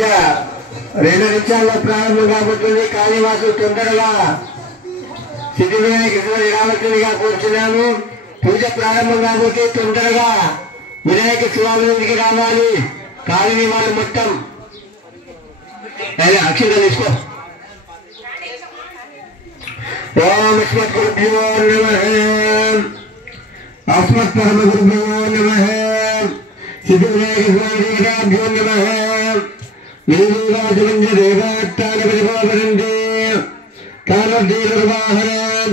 2 నిమిషాల్లో ప్రారంభం కాబోతుంది. కాళీవాసు తొందరగా సిద్ధి వినాయకుడు రావాల్సిందిగా కూర్చున్నాము. పూజ ప్రారంభం కాబట్టి తొందరగా వినాయక స్వామి దగ్గరికి రావాలి. కాలనీ వాళ్ళు మొత్తం అక్షింతలు తీసుకో. ఓం అస్మద్గురుభ్యో నమః అస్మత్పరమగురుభ్యో నమః సిద్ధి వినాయక స్వామి దేవతాభ్యో నమః దేవాత్తానపరిభావరంతే కాలదేవవాహనం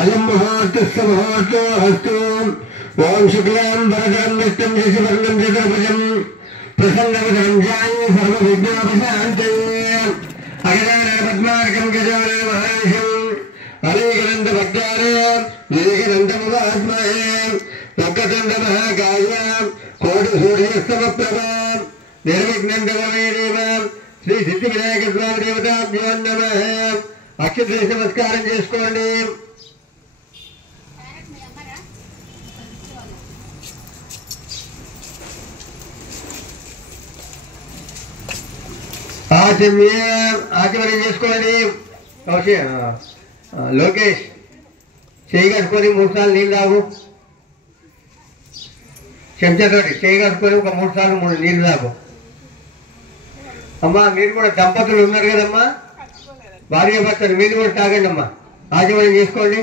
అయం మహాత్స్య మహాత్తో హస్తు ఓం శుక్లాం వరదరం విష్ణుం శశివర్ణం చతుర్భుజం ప్రసన్నవదనం ధ్యాయే సర్వవిఘ్నోపశాంతయే అగజానన పద్మార్కం గజానన మహర్షిం అనేకనంద భక్తారే ఏకనందముపాస్మహే వక్రతుండ మహాకాయ కోటి సూర్యస్తమప్రభ నిర్విఘ్నం మే దేవ శ్రీ సిద్ధి వినాయక స్వామి దేవతాభ్యో నమః. అక్షత నమస్కారం చేసుకోండి. ఆచమనం చేసుకోండి. లోకేష్ చేయి కట్టుకొని 3 సార్లు నీళ్ళు తాగు. చెంచాతోటి చేయి కట్టుకొని ఒక 3 సార్లు నీళ్ళు తాగు. అమ్మా మీరు కూడా దంపతులు ఉన్నారు కదమ్మా, భార్య భర్తలు మీరు కూడా తాగండి అమ్మా. ఆచమనం చేసుకోండి.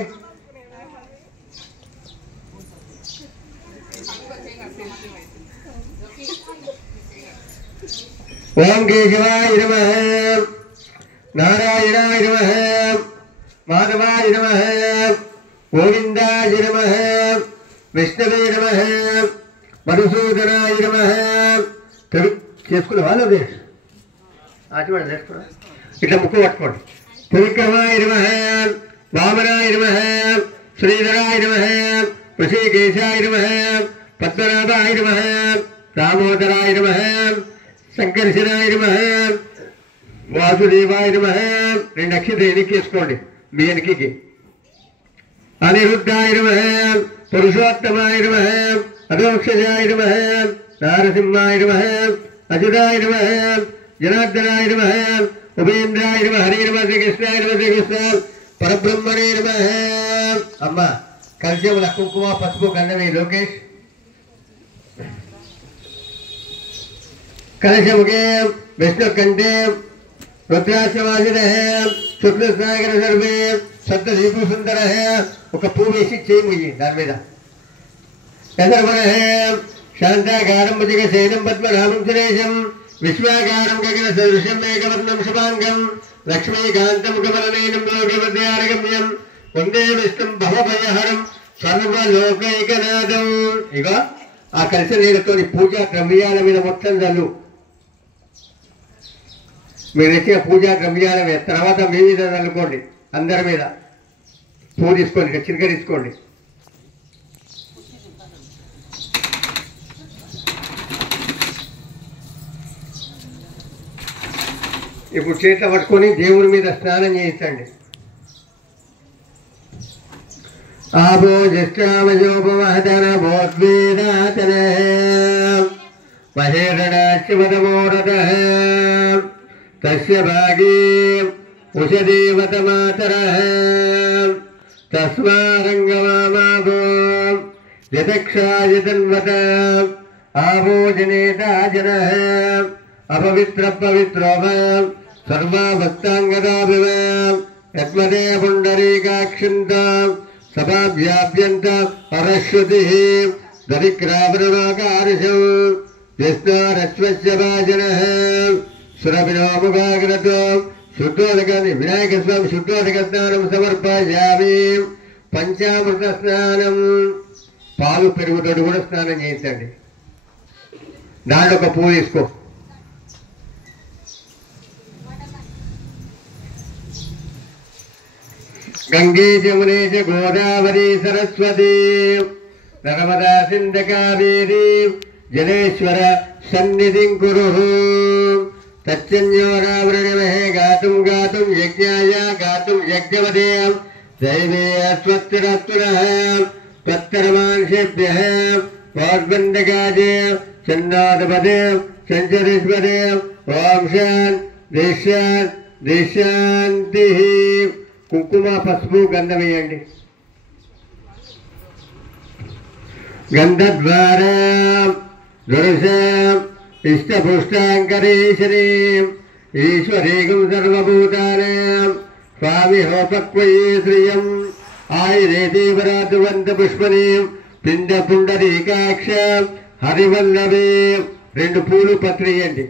ఓం కేశవాయ నమః నారాయణాయ నమః మాధవాయ నమః గోవిందాయ నమః విష్ణవే నమః మధుసూదనాయ నమః. చేసుకున్న వాళ్ళు ఆచమనం చేసుకున్నా ఇట్లా ముక్కు పట్టుకోండి. త్రివిక్రమాయ నమః వామనాయ నమః శ్రీధరాయ నమః ఋషికేశాయ నమః పద్మనాభాయ నమః దామోదరాయ నమః సంకర్షణాయ నమః వాసుదేవాయ నమః. 2 అక్షంతలు ఎన్నికేసుకోండి మీ వెనక్కి. అనిరుద్ధాయ నమః పురుషోత్తమాయ నమః అధోక్షజాయ నమః నారసింహాయ నమః అజుదాయ నమః జనార్దనాయ నమః ఉపేంద్రాయ నమః హరే నమః శ్రీకృష్ణాయ నమః శ్రీకృష్ణ పరబ్రహ్మణే నమః. అమ్మ కర్జముల కుంకుమ పసుపు గంధమే లోకేష్. కలశముఖే విష్ణుకంఠే రుద్రాక్షవాజిన శుక్లస్నాగర సర్వే సప్తదీపు సుందర. ఒక పువ్వు వేసి చేయి ముయ్యి దాని మీద. యథర్మణ శాంతాకారం భుజగ శైలం పద్మనాభం సురేశం విశ్వాకారం గగన సదృశం మేఘవర్ణం శుభాంగం లక్ష్మీకాంతం కమలనయనం లోకమధ్యారగమ్యం వందే విష్ణుం భవభయహరం సర్వలోకైకనాథం. ఇక ఆ కలిసి నీళ్ళతో పూజా ద్రవ్యాల మీద మొత్తం చల్లు. మీరు తెచ్చిన పూజా ద్రవ్యాల మీద తర్వాత మీ మీద చల్లుకోండి. అందరి మీద పువ్వు తీసుకోండి, చిలకరించుకోండి. ఇప్పుడు చేతిలో పట్టుకొని దేవుడి మీద స్నానం చేయించండి. ఆభో జ్యేష్ఠామయోపవహతన భోద్వేదాతన మహేరణాశ్వతమోరథ తస్య భాగే ఉషదేవతమాతరః తస్మారంగమామాభో యతక్షాయతన్వత ఆభోజనేతాజనః అపవిత్ర పవిత్రోభ సర్వభక్తాంగదాభివ యత్మదే పుండరీకాక్షింత సభాభ్యాభ్యంత పరశ్రుతి దరిక్రావరణాకారిషం విష్ణోరశ్వస్య భాజనః సురభినోముఖాగ్రతో శుద్ధోదకాన్ని వినాయక స్వామి శుద్ధోదక స్నానం సమర్పయామి. పంచామృత స్నానం పాలు పెరుగుతోటి కూడా స్నానం చేయించండి. దాంట్లో ఒక పువ్వు తీసుకో. గంగే జమునే చ గోదావరి సరస్వతి నర్మదా సింధు కావేరీ జలేశ్వర సన్నిధిం కురు. తచ్చన్యోరావృణమహే గాతుం గాతుం యజ్ఞాయ గాతుం యజ్ఞవదే దైవే అస్వత్తిరత్తునః తత్తరమాంశేభ్యః వాగ్బంధకాజే చందాదపదే చంచరేశ్వరే ఓం శాంతి. కుంకుమ పసుపు గంధం వేయండి. గంధద్వారా దుర్శాం ఇష్టపుష్టాంకరేశరీం ఈశ్వరీగం సర్వభూతానాం స్వామిహోపక్వయే శ్రియం ఆయురేదేవరాజవంత పుష్పనీం పిండ పుండరీకాక్ష హరివల్లభే. 2 పూలు పత్రియండి.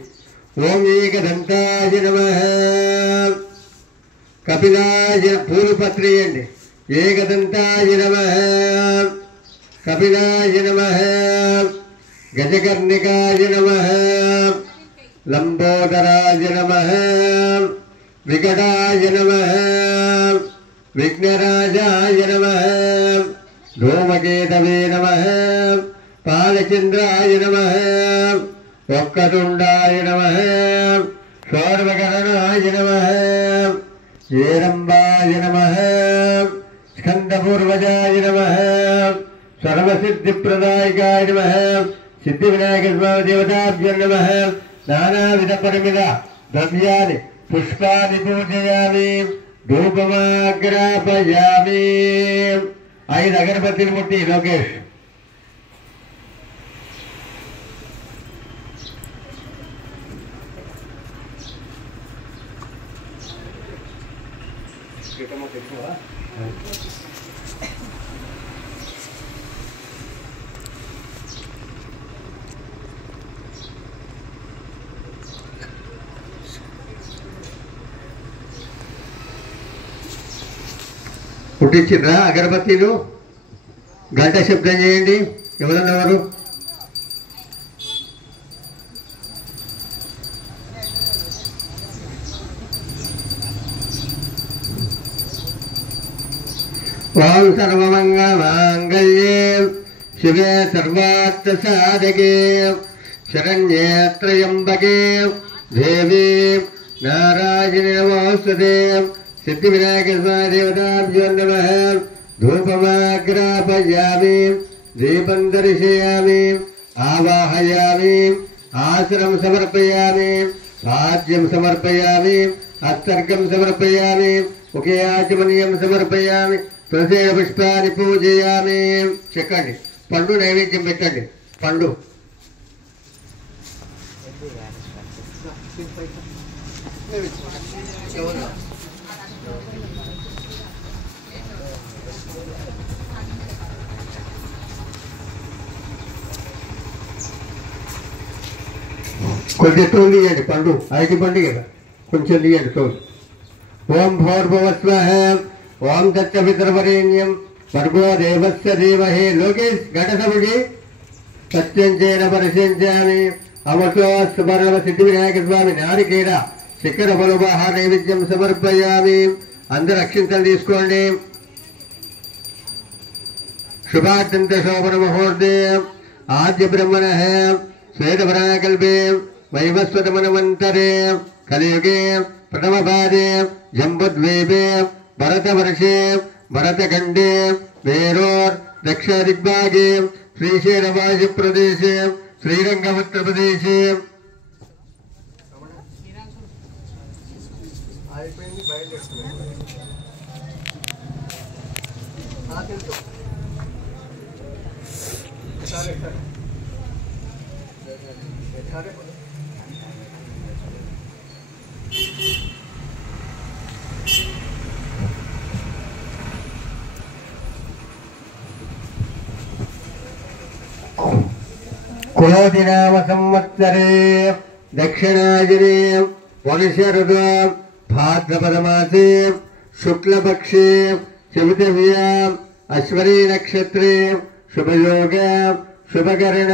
ఓం ఏకదంతాయ నమః. కపిలాయ పూలు పత్రియండి. ఏకదంతాయ నమః, కపిలాయ నమః, గజకర్ణికాయ నమః, లంబోదరాయ నమః, వికటాయ నమః, విఘ్నరాజాయ నమః, ధూమకేతవే నమః, పాలచంద్రాయ నమః, వక్రతుండాయ నమః, సర్వగణనాయ నమః, ఏరంబాయ నమః, స్కందపూర్వజాయ నమః, సర్వసిద్ధిప్రదాయకాయ నమః, సిద్ధివినాయక స్వామి దేవతాభ్యో నమః. నానావిధ పరిమిత ద్రవ్యాన్ని పుష్పాన్ని పూజయామి. ధూపమాగ్రాపయామి. 5 అగరబత్తిని ముట్టి లోకేష్. పుట్టించిండ్రా అగరబత్తీలు? గంట శబ్దం చేయండి. ఎవరన్నవారు? ఓం సర్వమంగళమాంగళ్యే శివే సర్వార్థ సాధకే శరణ్యే త్రయంబకే దేవీ నారాయణి నమోస్తుతే. సిద్ధివినాయక స్వామి దేవతాభ్యో నమః. ధూపమాగ్రాపయామి. దీపం దర్శయామి. ఆవాహయామి. ఆసనం సమర్పయామి. పాద్యం సమర్పయామి. అస్తర్గం సమర్పయామి. ఒకే ఆచమనీయం సమర్పయామి. తులసేన పుష్పాన్ని పూజయామి. చెక్కండి. పండు నైవేద్యం పెట్టండి. పండు కొంచెం తోలు తీయండి. పండు అరటి పండు కదా, కొంచెం తీయండి తోలు. ఓం భోర్భువస్వః. ఓం తత్సవితుర్వరేణ్యం భర్గో దేవస్య ధీమహి. లోకేష్ ఘట సభకి సత్యం చేన పరిశించామి. అవసో స్మరణ సిద్ధివినాయక స్వామి నారికేర శిఖర బలుబాహ నైవేద్యం సమర్పయామి. అందరు అక్షింతలు తీసుకోండి. శుభాత్యంత శోభన ముహూర్తే ఆద్య బ్రహ్మణ శ్వేతభరాకల్పే వైవస్వతమనవంతరే కలియుగే ప్రథమపాదే జంబుద్వీపే భరతవర్షే భరతఖండే వేరోర్ దక్షిణదిగ్భాగే శ్రీశైలవాసి ప్రదేశే శ్రీరంగపట్న ప్రదేశే. కోదినామ సంవత్సరే దక్షిణాయనే వర్షఋతు భాద్రపదమాసే శుక్లపక్షే చవితవ్యాం అశ్వనీ నక్షత్రే శుభయోగ శుభకరణ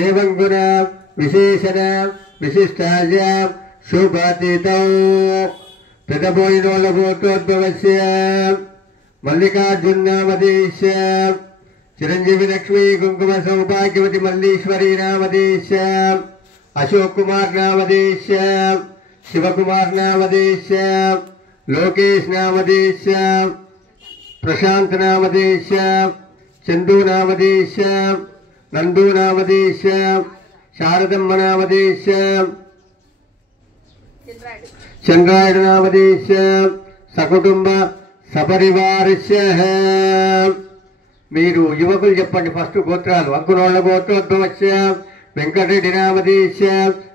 ఏవం గుణ విశేషణ విశిష్టాయ శుభాతీతౌ. పెదపోయినోళ్ళ గోత్రోద్భవస్య మల్లికార్జున్నామదేశ చిరంజీవి లక్ష్మీ కుంకుమ సౌభాగ్యవతి మల్లీశ్వరీ నామదేశ అశోక్ కుమార్ నామదేశ శివకుమార్ నామదేశ లోకేష్ నామదేశ ప్రశాంత్ నామదేశ చందు నామదేశ నందు నామదేశ శారదమ్మ నామదేశ చంద్రాయుడు నామదేశ సకుటుంబ సపరివారస్య. మీరు యువకులు చెప్పండి ఫస్ట్ గోత్రాలు. అంకురోళ్ళ గోత్రోద్భవస్య వెంకటరెడ్డి నామదేశ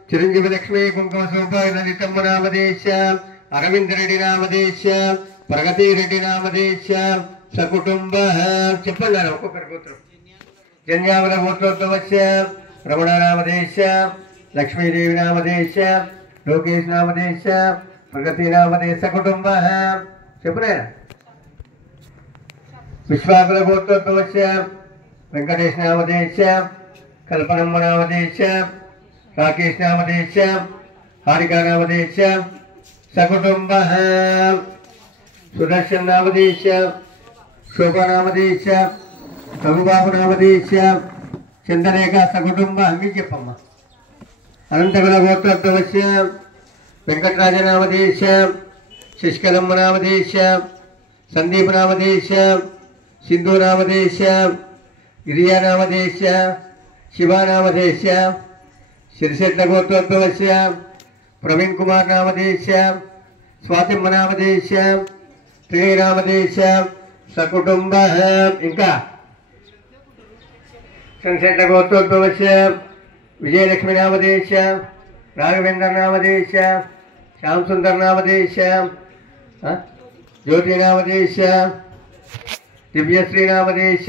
చిరంజీవి లక్ష్మీ కుంకుమ సౌభాగ్యతమ్మ నామదేశ అరవింద్ రెడ్డి నామదేశ ప్రగతి రెడ్డి నామదేశ సకుటుంబ. చెప్పండి ఒక్కొక్కరి గోత్రం. జన్యామల గోత్రోద్భవస్య రమణ నామదేశ లక్ష్మీదేవి నామదేశ లోకేష్ నామదేశ ప్రగతి నామదేశ కుటుంబ. చెప్పునే. విశ్వాకుల గోత్రోద్భవస్య వెంకటేష్ నామదేశ కల్పనమ్మ నామదేశ రాకేష్ నామదేశ హారికా నామదేశ సకుటుంబ. సుదర్శన్ నామదేశ శోభా నామదేశ రఘుబాబు నామదేశ చంద్రరేఖ సకుటుంబ. మీకు చెప్పమ్మా. అనంతకుల గోత్రోద్భవస్య వెంకటరాజ నామదేశ శశికలమ్మ నామదేశ సందీప్ నామదేశ సింధు నామదేశ గిరియా నామదేశ శివ నామదేశ సిరిశెట్ల గోత్రోద్భవస్య ప్రవీణ్ కుమార్ నామదేశ స్వాతిమ్మ నామదేశ శ్రీరామదేశ సకుటుంబ. ఇంకా సిరిశెట్ల గోత్రోద్భవస్య విజయలక్ష్మి నామదేశ రాఘవేంద్ర నామదేశ శ్యామ్ సుందర్ నామదేశ జ్యోతి నామదేశ దివ్యశ్రీ నామదేశ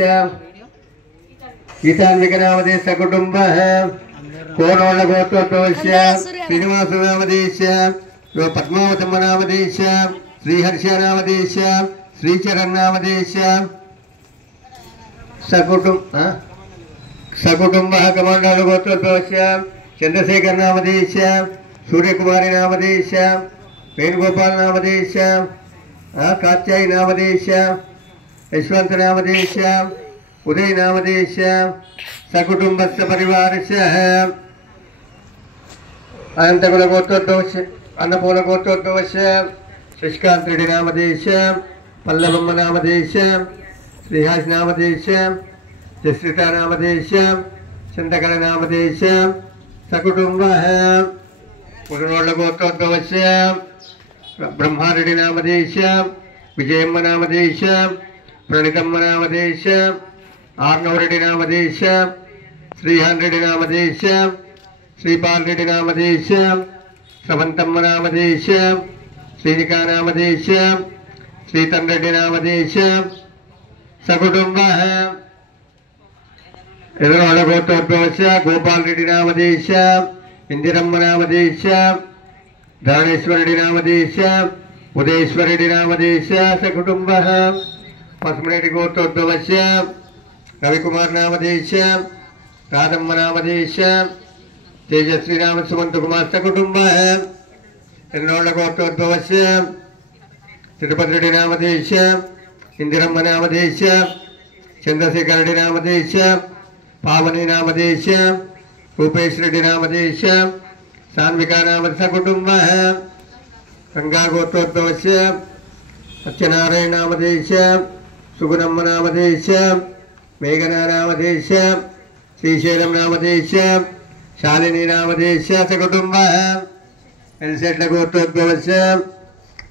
గీతాన్విక నామదేశ కుటుంబ. కోనోళ్ళ గోత్రోద్భవస్య శ్రీనివాసు నామదేశ పద్మావతమ్మ నామదేశ శ్రీహర్ష నామదేశ శ్రీచరణ్ నామదేశ సకుటుంబ. కమాండాలు గోత్రోద్భవస్య చంద్రశేఖర్ నామదేశ సూర్యకుమారి నామదేశ వేణుగోపాల్ నామదేశ కాత్యాయి నామదేశ యశ్వంత్ నామదేశ ఉదయ్ నామదేశ సకుటుంబస్య పరివారస్య. అనంతకుల గోత్రోద్భవస్య అన్నపూల గోత్రోద్భవస్య శశికాంత్ రెడ్డి నామదేశ పల్లవమ్మ నామదేశ శ్రీహాస్ నామదేశ జస్రిత నామదేశ చందకళ నామదేశ సకుటుంబ. పురునోళ్ళ గోత్రోద్భవస్య బ్రహ్మారెడ్డి నామదేశ విజయమ్మ నామదేశ ప్రణితమ్మ నామదేశ ఆర్నవరెడ్డి నామదేశ శ్రీహాన్ రెడ్డి నామదేశ శ్రీపాల్ రెడ్డి నామదేశ సమంతమ్మ నామదేశ శ్రీనికా నామదేశ శ్రీతన్ రెడ్డి నామదేశ సకుటుంబ. ఎదురోళ్ళ గోత్రోద్భవస్య గోపాల్ రెడ్డి నామదేశ ఇందిరమ్మ నామదేశ ధరణేశ్వరెడ్డి నామదేశ ఉదయేశ్వరెడ్డి నామదేశ సకుటుంబ. పసుమరెడ్డి గోత్రోద్భవస్య రవికుమార్ నామదేశ రాధమ్మ నామదేశ తేజస్వి నామ సుమంత్ కుమార్ సకుటుంబ. ఎన్నోళ్ళ గోత్రోద్భవస్య తిరుపతి రెడ్డి నామదేశ ఇందిరమ్మ నామదేశ చంద్రశేఖర్ రెడ్డి నామదేశ పావని నామదేశ రూపేష్ రెడ్డి నామదేశ సాన్వికా నామ సకుటుంబ. గంగా గోత్రోద్భవస్య సత్యనారాయణ నామదేశ సుగుణమ్మ నామదేశ మేఘనా నామదేశ శ్రీశైలం నామదేశ శాలిని నామదేశ సకుటుంబ. ఎల్సెట్ల గోత్రోద్భవస్య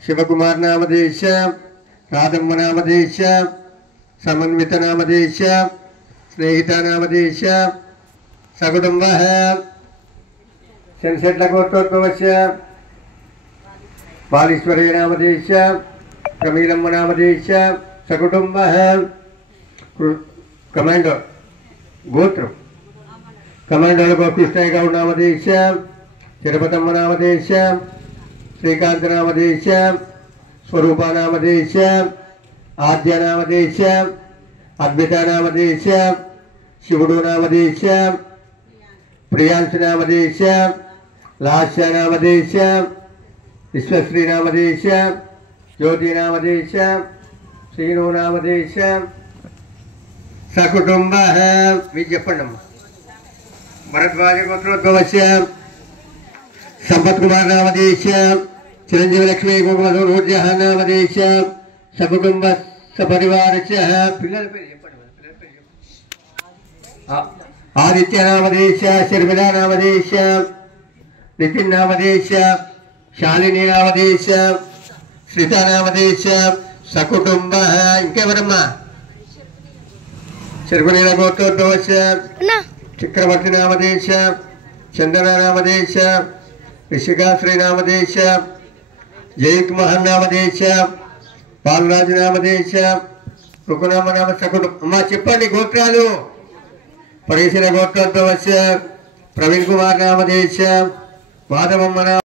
శివకుమార్ నామదేశ రాధమ్మ నామదేశ సమన్విత నామదేశ స్నేహిత నామదేశ సకుటుంబ. శంషెట్ల గోత్రోద్భవస్య బాలీశ్వరయ్య నామదేశ ప్రమీలమ్మ నామదేశ సకుటుంబ. కమాండో గోత్రం కమాండోలకు కృష్ణయ్య గౌడ్ నామదేశ తిరుపతమ్మ నామదేశ శ్రీకాంత్ నామదేశ స్వరూప నామదేశ ఆద్య నామదేశ అద్భుత నామదేశ శివుడు నామదేశ ప్రియాంశ నామదేశ లాస్య నామదేశ విశ్వశ్రీ నామదేశ జ్యోతి నామదేశ శ్రీను నామదేశ సకుటుంబ. మీకు చెప్పండి అమ్మా. భరద్వాజ గోత్రోద్భవస్య సంపత్ కుమార్ నామదేశ చిరంజీవి లక్ష్మీ గోకుల నామదేశ సకుటుంబ సపరివారస్య. పిల్లల పేరు చెప్పండి. ఆదిత్య నామదేశ శర్మిళా నామదేశ నితిన్ నామదేశ శాలిని నామదేశ శ్రీత నామదేశ సకుటుంబ ఇంకెవరమ్మా చెరుకునీల గోత్రోద్భవశ చక్రవర్తి నామదేశ చందన నామదేశ రిషికాశ్రీ నామదేశ జయంత్ మహన్ నామదేశ పాలరాజు నామదేశ రుకునామ నామ సకుటుంబ అమ్మా చెప్పండి గోత్రాలు పరేశన గోత్రోద్భవశ ప్రవీణ్ కుమార్ నామదేశ వాదవమ్మ